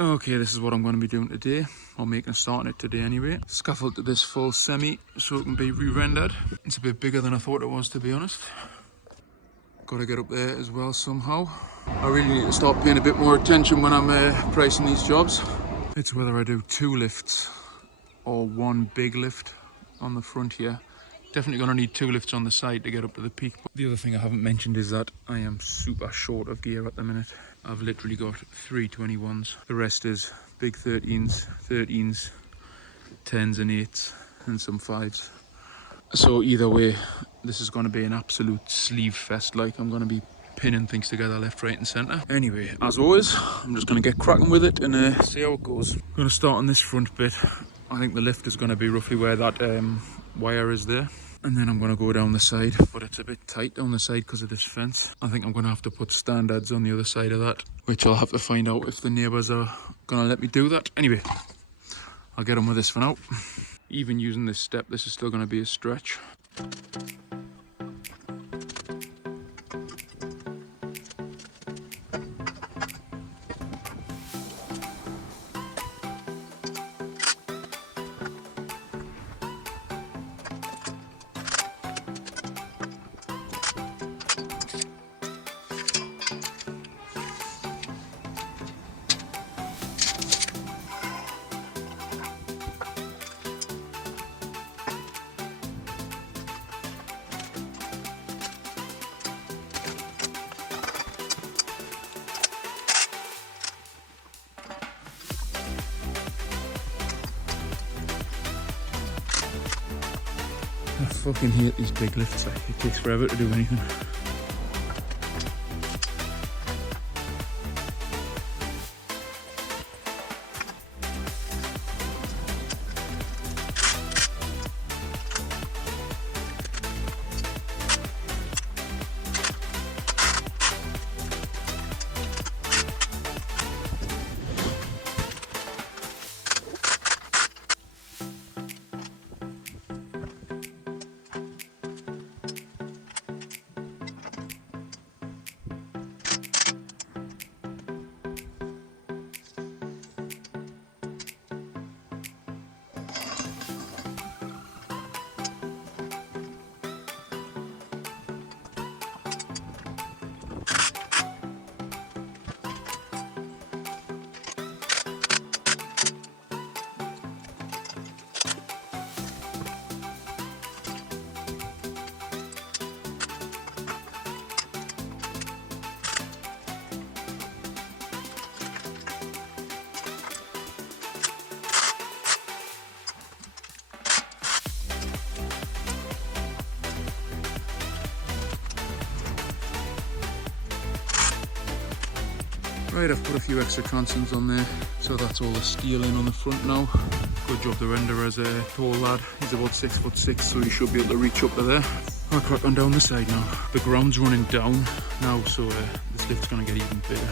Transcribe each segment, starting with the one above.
Okay, this is what I'm going to be doing today, or making a start on it today anyway. Scaffold to this full semi so it can be re-rendered. It's a bit bigger than I thought it was, to be honest. Got to get up there as well somehow. I really need to start paying a bit more attention when I'm pricing these jobs. It's whether I do 2 lifts or 1 big lift on the front here. Definitely going to need 2 lifts on the side to get up to the peak. The other thing I haven't mentioned is that I am super short of gear at the minute. I've literally got 3 21s. The rest is big 13s, 13s, 10s and 8s and some 5s. So either way, this is going to be an absolute sleeve fest. Like, I'm going to be pinning things together left, right and centre. Anyway, as always, I'm just going to get cracking with it and see how it goes. I'm going to start on this front bit. I think the lift is going to be roughly where that wire is there. And then I'm going to go down the side, but it's a bit tight down the side because of this fence. I think I'm going to have to put standards on the other side of that, which I'll have to find out if the neighbours are going to let me do that. Anyway, I'll get on with this for now. Even using this step, this is still going to be a stretch. I fucking hate these big lifts, like, it takes forever to do anything. Right, I've put a few extra constants on there, so that's all the steel in on the front now. Good job the renderer's a tall lad, he's about 6'6", so he should be able to reach up to there. I'll crack on down the side now. The ground's running down now, so this lift's going to get even bigger.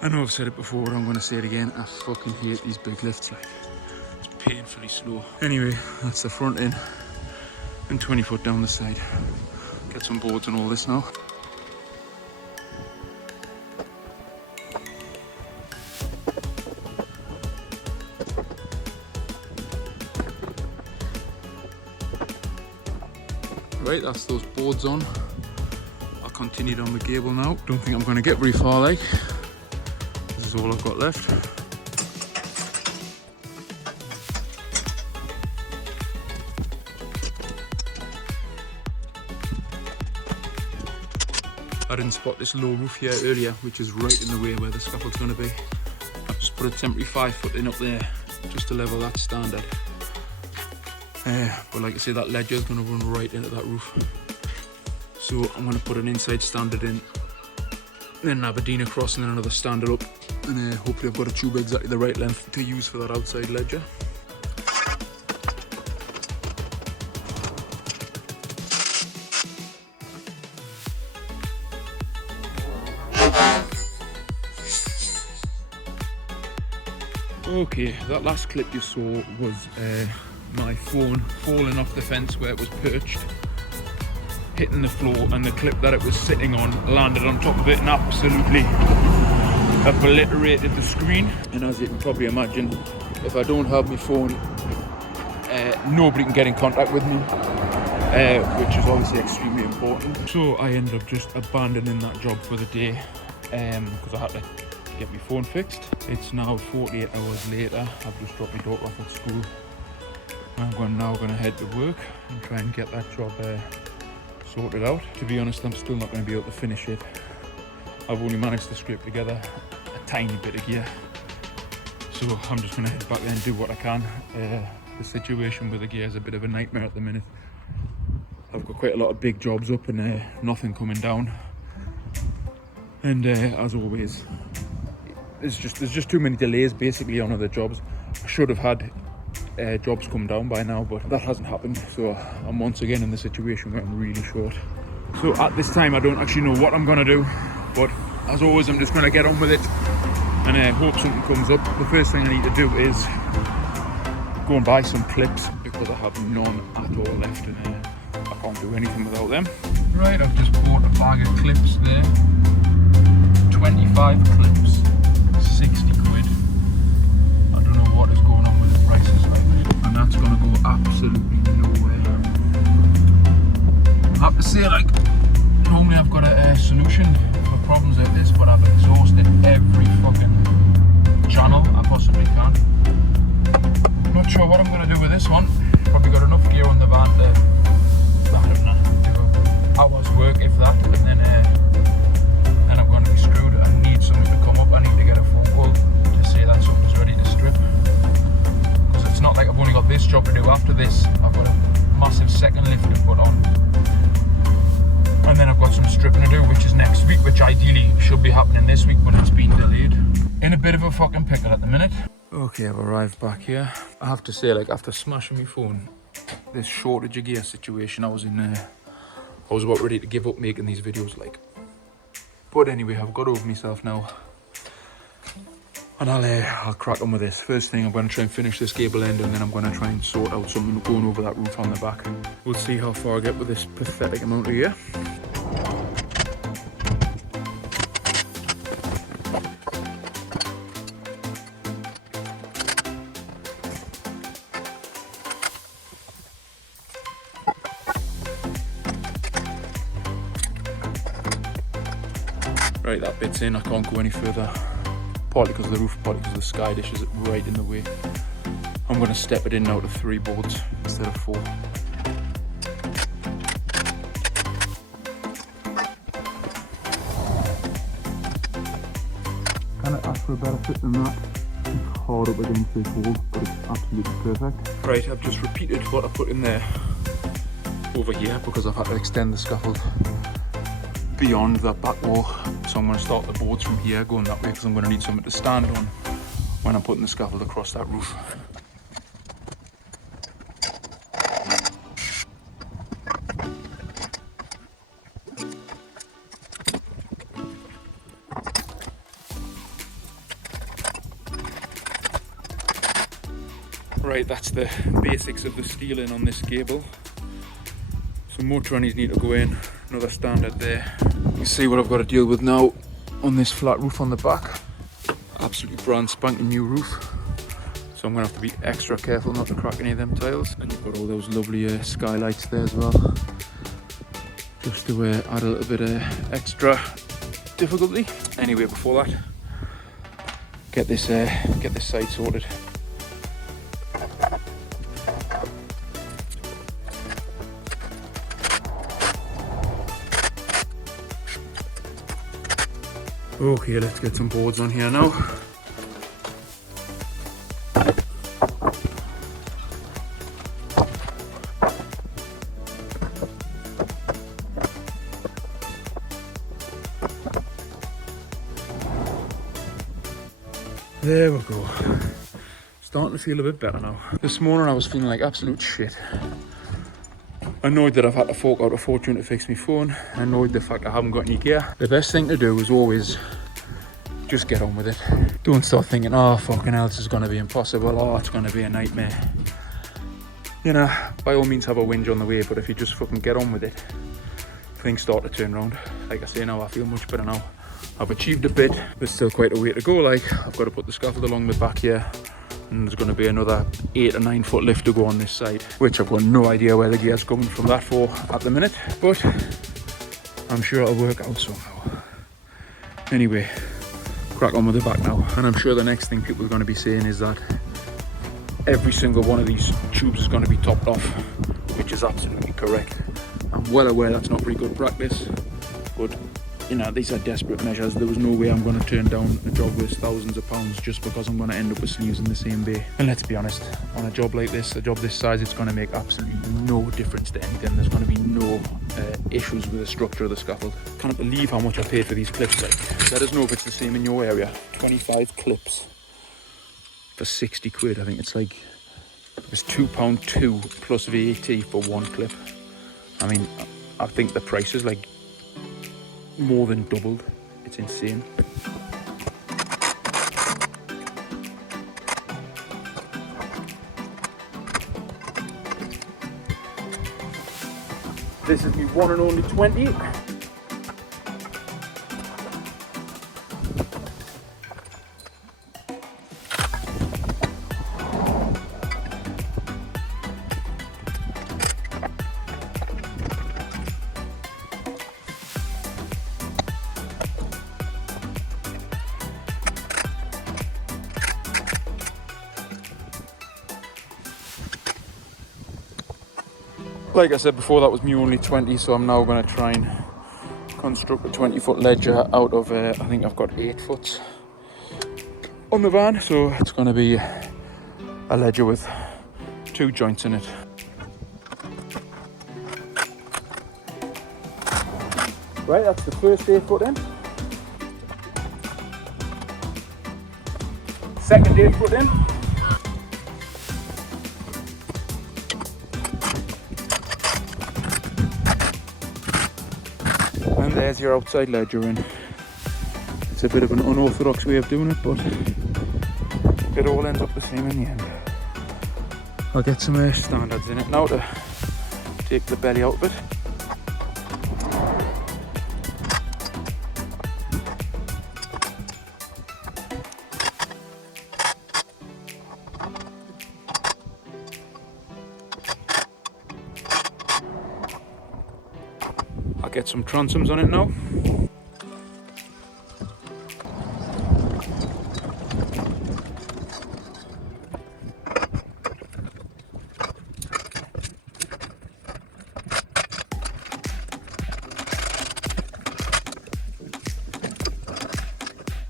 I know I've said it before, but I'm going to say it again. I fucking hate these big lifts, like, it's painfully slow. Anyway, that's the front in and 20 foot down the side. Get some boards and all this now. Right, that's those boards on. I'll continue down the gable now. Don't think I'm going to get very far, like. This is all I've got left. I didn't spot this low roof here earlier, which is right in the way where the scaffold's going to be. I've just put a temporary 5-foot in up there, just to level that standard. But like I say, that ledger is going to run right into that roof. So I'm going to put an inside standard in, then an Aberdeen across and then another standard up. And hopefully I've got a tube exactly the right length to use for that outside ledger. Okay, that last clip you saw was my phone falling off the fence where it was perched, hitting the floor, and the clip that it was sitting on landed on top of it and absolutely obliterated the screen. And as you can probably imagine, if I don't have my phone, nobody can get in contact with me, which is obviously extremely important. So I ended up just abandoning that job for the day because I had to get my phone fixed. It's now 48 hours later. I've just dropped my daughter off at school. I'm now going to head to work and try and get that job sorted out. To be honest, I'm still not going to be able to finish it. I've only managed to scrape together a tiny bit of gear, so I'm just going to head back there and do what I can. The situation with the gear is a bit of a nightmare at the minute. I've got quite a lot of big jobs up and nothing coming down, and as always, there's just too many delays basically on other jobs. I should have had jobs come down by now, but that hasn't happened, so I'm once again in the situation where I'm really short. So at this time I don't actually know what I'm gonna do, but as always I'm just gonna get on with it and hope something comes up. The first thing I need to do is go and buy some clips because I have none at all left and I can't do anything without them. Right, I've just bought a bag of clips there. 25 clips, 60 quid. I don't know what is going on with the prices right now, and that's going to go absolutely nowhere. I have to say, like, normally I've got a solution for problems like this, but I've exhausted every fucking channel I possibly can. Not sure what I'm going to do with this one. Probably got enough gear on the van to, I don't know, do hours work if that, and then I'm going to be screwed. I need something to come up. I need to get a phone call to say that something's ready to strip, because it's not like I've only got this job to do. After this I've got a massive second lift to put on, and then I've got some stripping to do, which is next week, which ideally should be happening this week, but it's been delayed. In a bit of a fucking pickle at the minute. Okay, I've arrived back here. I have to say, like, after smashing my phone, this shortage of gear situation, I was about ready to give up making these videos, like. But anyway, I've got over myself now, and I'll crack on with this. First thing, I'm going to try and finish this gable end, and then I'm going to try and sort out something going over that roof on the back. We'll see how far I get with this pathetic amount of gear. Right, that bit's in. I can't go any further. Partly because of the roof, partly because the sky dish is right in the way. I'm going to step it in now to 3 boards instead of 4. Can I ask for a better fit than that? It's hard up against this wall, but it's absolutely perfect. Right, I've just repeated what I put in there over here because I've had to extend the scaffold beyond that back wall. So I'm going to start the boards from here going that way because I'm going to need something to stand on when I'm putting the scaffold across that roof. Right, that's the basics of the steeling on this gable. Some more trannies need to go in, another standard there. You see what I've got to deal with now on this flat roof on the back. Absolutely brand spanking new roof. So I'm going to have to be extra careful not to crack any of them tiles. And you've got all those lovely skylights there as well. just to add a little bit of extra difficulty. Anyway, before that, get this side sorted. Okay, let's get some boards on here now. There we go. Starting to feel a bit better now. This morning I was feeling like absolute shit. Annoyed that I've had to fork out a fortune to fix my phone. Annoyed the fact I haven't got any gear. The best thing to do is always just get on with it. Don't start thinking, oh fucking hell, this is going to be impossible. Oh, it's going to be a nightmare. You know, by all means have a whinge on the way, but if you just fucking get on with it, things start to turn around. Like I say now, I feel much better now. I've achieved a bit, there's still quite a way to go. Like, I've got to put the scaffold along the back here, and there's going to be another 8 or 9 foot lift to go on this side, which I've got no idea where the gear's coming from that for at the minute, but I'm sure it'll work out somehow. Anyway, crack on with the back now, and I'm sure the next thing people are going to be saying is that every single one of these tubes is going to be topped off, which is absolutely correct. I'm well aware that's not very good practice, but you know, these are desperate measures. There was no way I'm going to turn down a job with thousands of pounds just because I'm going to end up with sleeves in the same bay. And let's be honest, on a job like this, a job this size, it's going to make absolutely no difference to anything. There's going to be no issues with the structure of the scaffold. Can't believe how much I paid for these clips. Like, let us know if it's the same in your area. 25 clips for 60 quid. I think it's like, it's £2.2 plus VAT for one clip. I mean, I think the price is like more than doubled. It's insane. This is me one and only 20. Like I said before, that was me only 20, so I'm now going to try and construct a 20-foot ledger out of, I think I've got 8 foot on the van, so it's going to be a ledger with 2 joints in it. Right, that's the first 8 foot in. Second 8 foot in. And there's your outside ledger in. It's a bit of an unorthodox way of doing it, but it all ends up the same in the end. I'll get some standards in it now to take the belly out of it. I'll get some transoms on it now.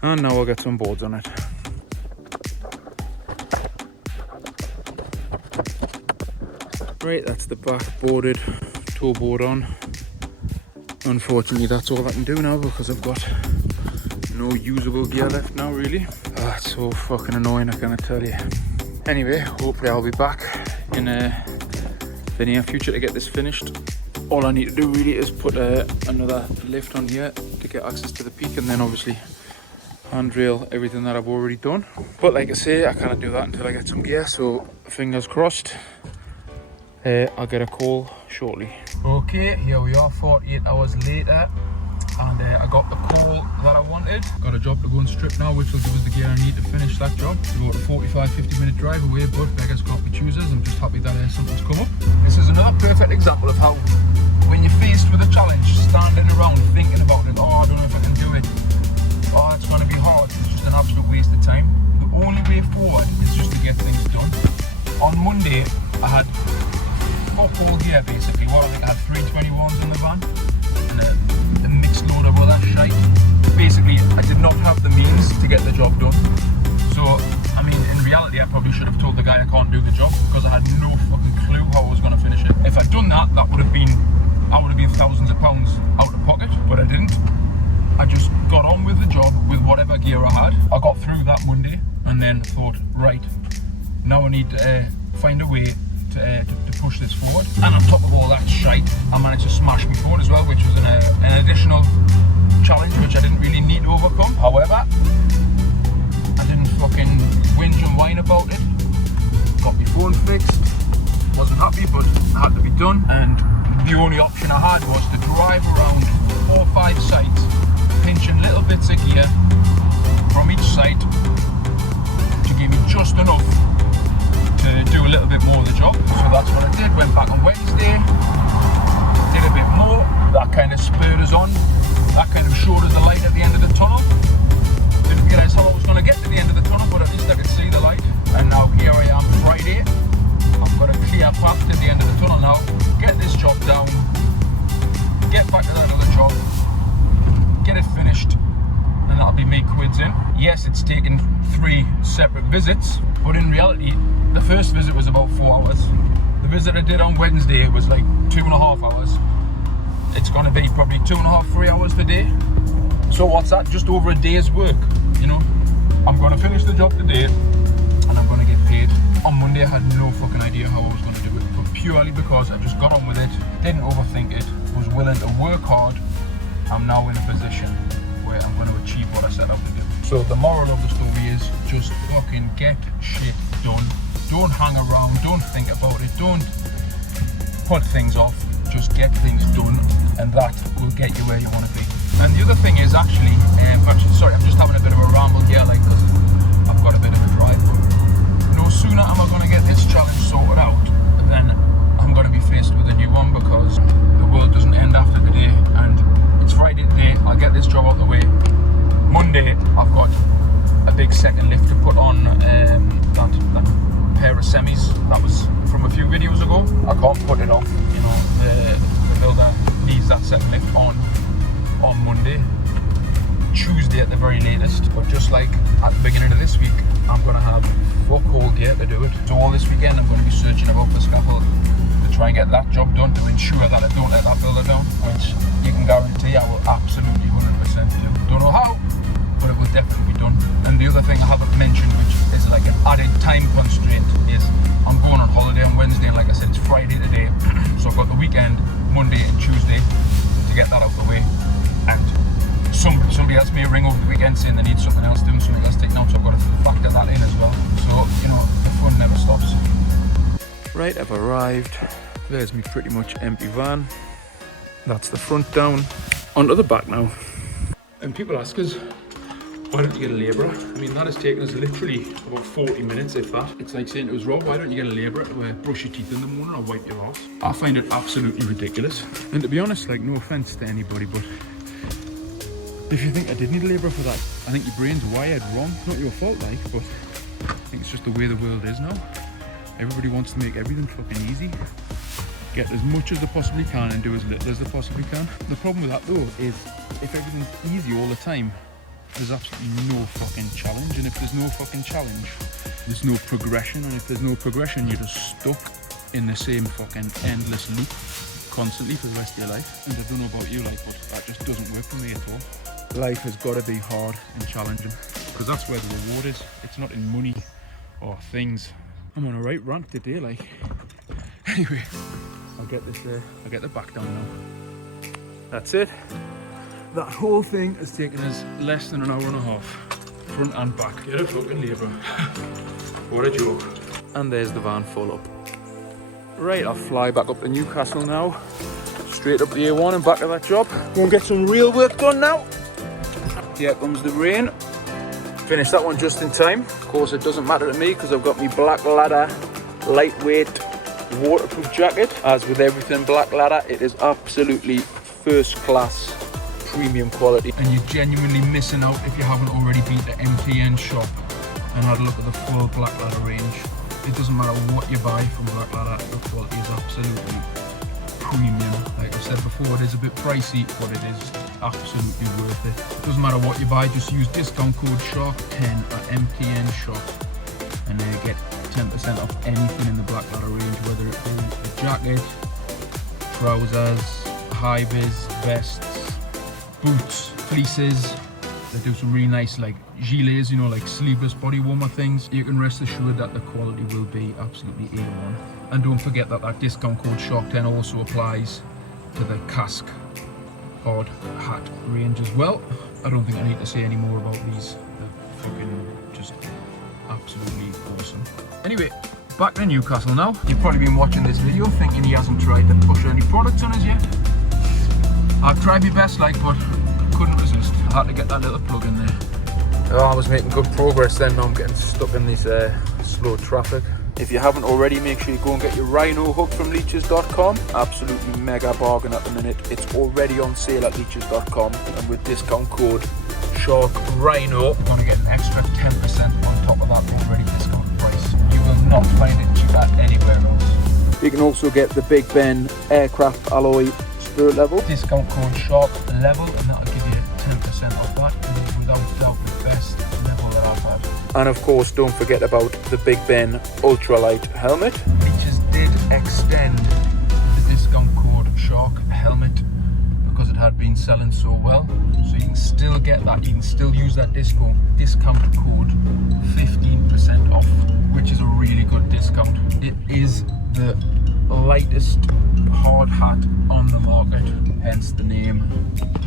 And now I'll get some boards on it. Right, that's the back boarded, toe board on. Unfortunately, that's all I can do now because I've got no usable gear left now, really. Oh, it's so fucking annoying, I cannot tell you. Anyway, hopefully I'll be back in the near future to get this finished. All I need to do really is put another lift on here to get access to the peak, and then obviously handrail everything that I've already done. But like I say, I can't do that until I get some gear, so fingers crossed. I'll get a call shortly. Okay, here we are 48 hours later. and I got the coal that I wanted. Got a job to go and strip now, which will give us the gear I need to finish that job. It's about a 45-50 minute drive away, but beggars can't be choosers. I'm just happy that something's come up. This is another perfect example of how, when you're faced with a challenge, standing around thinking about it, oh, I don't know if I can do it, oh, it's going to be hard, it's just an absolute waste of time. The only way forward is just to get things done. On Monday, I had fuck all gear basically. Well, I think I had 321s in the van and a mixed load of other shite. Basically, I did not have the means to get the job done. So, I mean, in reality, I probably should have told the guy I can't do the job because I had no fucking clue how I was going to finish it. If I'd done that, I would have been thousands of pounds out of pocket, but I didn't. I just got on with the job with whatever gear I had. I got through that Monday and then thought, right, now I need to find a way to push this forward. And on top of all that shite, I managed to smash my phone as well, which was an additional challenge which I didn't really need to overcome. However, I didn't fucking whinge and whine about it. Got my phone fixed. Wasn't happy, but it had to be done. And the only option I had was to drive around 4 or 5 sites, pinching little bits of gear from each site to give me just enough to do a little bit more of the job. So that's what I did. Went back on Wednesday, did a bit more. That kind of spurred us on. That kind of showed us the light at the end of the tunnel. Didn't realise how I was going to get to the end of the tunnel, but at least I could see the light. And now here I am, Friday. I've got a clear path to the end of the tunnel now. Get this job down, get back to that other job, get it finished, and that'll be me quids in. Yes, it's taken 3 separate visits, but in reality, the first visit was about 4 hours. The visit I did on Wednesday was like 2.5 hours. It's gonna be probably 2.5, 3 hours today. So what's that? Just over a day's work, you know? I'm gonna finish the job today, and I'm gonna get paid. On Monday, I had no fucking idea how I was gonna do it, but purely because I just got on with it, didn't overthink it, was willing to work hard. I'm now in a position where I'm going to achieve what I set out to do. So the moral of the story is just fucking get shit done. Don't hang around, don't think about it, don't put things off, just get things done, and that will get you where you want to be. And the other thing is actually, sorry, I'm just having a bit of a ramble here like this. I've got a bit of a drive, but no sooner am I going to get this challenge sorted out, then I'm going to be faced with a new one, because the world doesn't end after today, and it's Friday today. I'll get this job out the way. Monday, I've got a big second lift to put on that pair of semis that was from a few videos ago. I can't put it off, you know, the builder needs that second lift on Monday, Tuesday at the very latest. But just like at the beginning of this week, I'm going to have fuck all gear to do it. So all this weekend, I'm going to be searching about for scaffold to try and get that job done, to ensure that I don't let that builder down, which you can guarantee I will absolutely 100% do. Don't know how, but it will definitely be done. And the other thing I haven't mentioned, which is like an added time constraint, is I'm going on holiday on Wednesday, and like I said, it's Friday today. So I've got the weekend, Monday and Tuesday, to get that out the way. And somebody else may ring over the weekend saying they need something else doing, something else taken out, so I've got to factor that in as well. So, you know, the fun never stops. Right, I've arrived. There's me pretty much empty van. That's the front down. Onto the back now. And people ask us, why don't you get a labourer? I mean, that has taken us literally about 40 minutes, if that. It's like saying to us, Rob, why don't you get a labourer to brush your teeth in the morning or wipe your ass? I find it absolutely ridiculous. And to be honest, like, no offence to anybody, but if you think I did need a labourer for that, I think your brain's wired wrong. Not your fault, like, but I think it's just the way the world is now. Everybody wants to make everything fucking easy. Get as much as they possibly can and do as little as they possibly can. The problem with that though is, if everything's easy all the time, there's absolutely no fucking challenge. And if there's no fucking challenge, there's no progression. And if there's no progression, you're just stuck in the same fucking endless loop constantly for the rest of your life. And I don't know about you, like, but that just doesn't work for me at all. Life has got to be hard and challenging, because that's where the reward is. It's not in money or things. I'm on a right rant today, like. Anyway, I'll get this there. I'll get the back down now. That's it. That whole thing has taken us less than an hour and a half, front and back. Get a fucking labourer. What a joke. And there's the van full up. Right, I'll fly back up to Newcastle now. straight up the A1 and back to that job. Go and get some real work done now. Here comes the rain. Finished that one just in time. Of course, it doesn't matter to me because I've got my Black Ladder lightweight waterproof jacket. As with everything Black Ladder, it is absolutely first class premium quality. And you're genuinely missing out if you haven't already been to MTN shop and had a look at the full Black Ladder range. It doesn't matter what you buy from Black Ladder, the quality is absolutely premium. Like I said before, it is a bit pricey, but it is absolutely worth it. It doesn't matter what you buy, just use discount code SHARK10 at MTN shop and then get 10% off anything in the Black Ladder range, whether it be a jacket, trousers, high-vis vests, boots, fleeces. They do some really nice like gilets, you know, like sleeveless body warmer things. You can rest assured that the quality will be absolutely A1. And don't forget that that discount code SHARK10 also applies to the cask hard hat range as well. I don't think I need to say any more about these. They're fucking just absolutely awesome. Anyway, back to Newcastle now. You've probably been watching this video thinking he hasn't tried to push any products on us yet. I've tried my best, like, but couldn't resist. I had to get that little plug in there. Oh, I was making good progress then. Now I'm getting stuck in this slow traffic. If you haven't already, make sure you go and get your Rhino hook from leeches.com. Absolutely mega bargain at the minute. It's already on sale at leeches.com, and with discount code SHARKRhino, you're going to get an extra 10% on top of that already discounted price. You will not find it cheaper anywhere else. You can also get the Big Ben aircraft alloy spirit level. Discount code SHARKLEVEL, and that'll give you 10% off that. And it's without doubt the best level that I've had. And of course, don't forget about the Big Ben ultralight helmet. Leeches did extend the discount code SHARK helmet because it had been selling so well. So you can still get that. You can still use that discount code 15% off, which is a really good discount. It is the lightest hard hat on the market, hence the name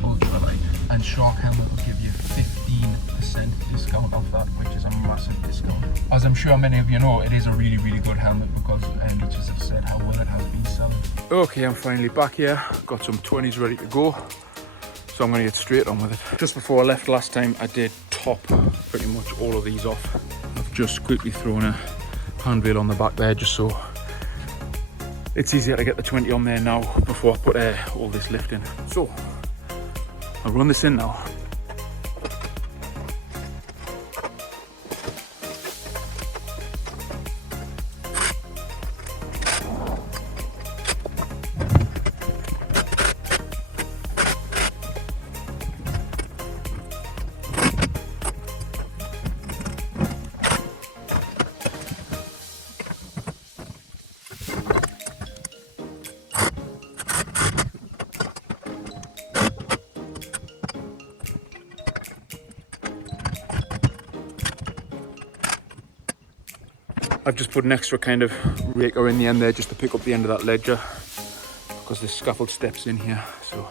ultralight. And Shark helmet will give you 15% discount off that, which is a massive discount. As I'm sure many of you know, it is a really, really good helmet because leeches have said how well it has been selling. Okay, I'm finally back here. Got some 20s ready to go, so I'm going to get straight on with it. Just before I left last time, I did top pretty much all of these off. I've just quickly thrown a handrail on the back there just so it's easier to get the 20 on there now before I put all this lift in. So I'll run this in now. I've just put an extra kind of raker in the end there just to pick up the end of that ledger because this scaffold steps in here, so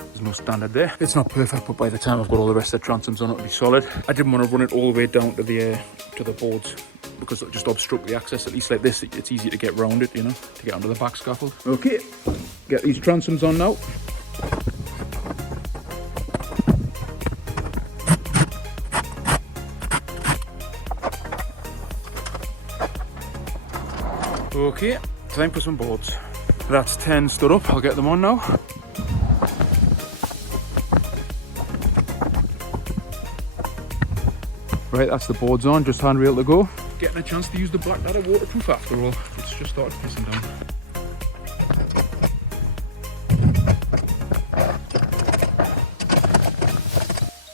there's no standard there. It's not perfect, but by the time I've got all the rest of the transoms on, it'll be solid. I didn't want to run it all the way down to the boards because it'll just obstruct the access. At least like this, it's easy to get round it, you know, to get onto the back scaffold. Okay, get these transoms on now. Okay, time for some boards. That's 10 stood up, I'll get them on now. Right, that's the boards on, just handrail to go. Getting a chance to use the Black Ladder waterproof after all. It's just started pissing down.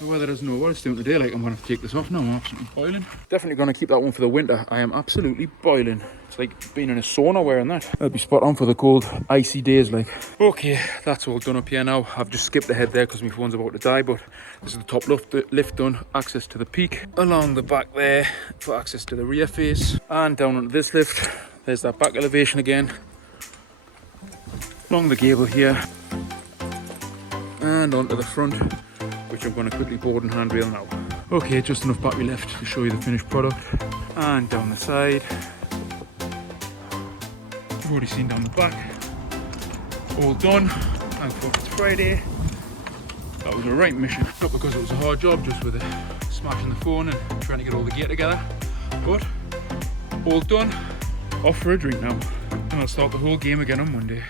The weather doesn't know what it's doing today, like I'm going to have to take this off now, I'm absolutely boiling. Definitely going to keep that one for the winter. I am absolutely boiling. It's like being in a sauna wearing that. That'll be spot on for the cold, icy days like. Okay, that's all done up here now. I've just skipped ahead there because my phone's about to die, but this is the top lift done. Access to the peak. Along the back there for access to the rear face. And down onto this lift. There's that back elevation again. Along the gable here. And onto the front, which I'm going to quickly board and handrail now. Okay, just enough battery left to show you the finished product. And down the side. You've already seen down the back. All done. Thankful it's Friday. That was a right mission. Not because it was a hard job, just with smashing the phone and trying to get all the gear together. But all done. Off for a drink now. And I'll start the whole game again on Monday.